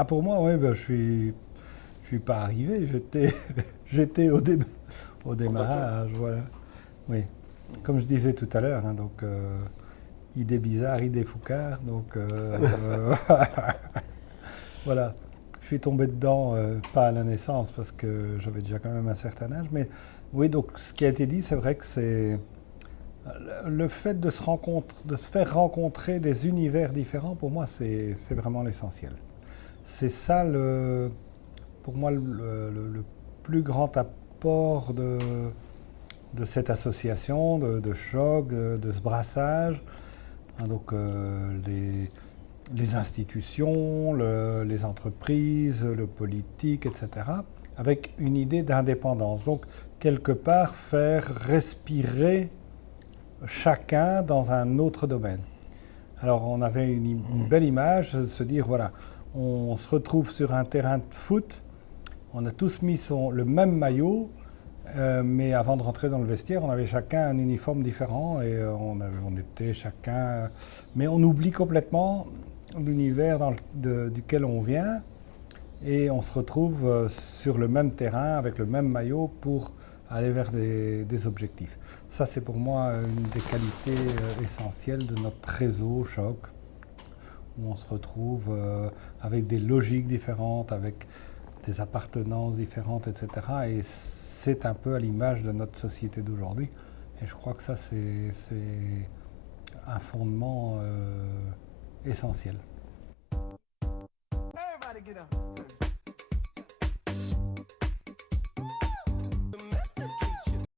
Ah, pour moi, oui, ben, je suis pas arrivé, j'étais au Fondateur. démarrage, voilà. Oui, comme je disais tout à l'heure, hein, donc idée bizarre, idée foucard, donc voilà. Je suis tombé dedans, pas à la naissance parce que j'avais déjà quand même un certain âge, mais oui, donc ce qui a été dit, c'est vrai que c'est le fait de se faire rencontrer des univers différents, pour moi, c'est vraiment l'essentiel. C'est ça, pour moi, le plus grand apport de cette association, de choc, de ce brassage. Hein, donc, les institutions, les entreprises, le politique, etc., avec une idée d'indépendance. Donc, quelque part, faire respirer chacun dans un autre domaine. Alors on avait une belle image, de se dire, voilà, on se retrouve sur un terrain de foot, on a tous mis le même maillot, mais avant de rentrer dans le vestiaire, on avait chacun un uniforme différent et on était chacun... Mais on oublie complètement l'univers duquel on vient et on se retrouve sur le même terrain avec le même maillot pour aller vers des objectifs. Ça, c'est pour moi une des qualités essentielles de notre réseau Choc, où on se retrouve avec des logiques différentes, avec des appartenances différentes, etc. Et c'est un peu à l'image de notre société d'aujourd'hui. Et je crois que ça, c'est un fondement essentiel. Everybody get up.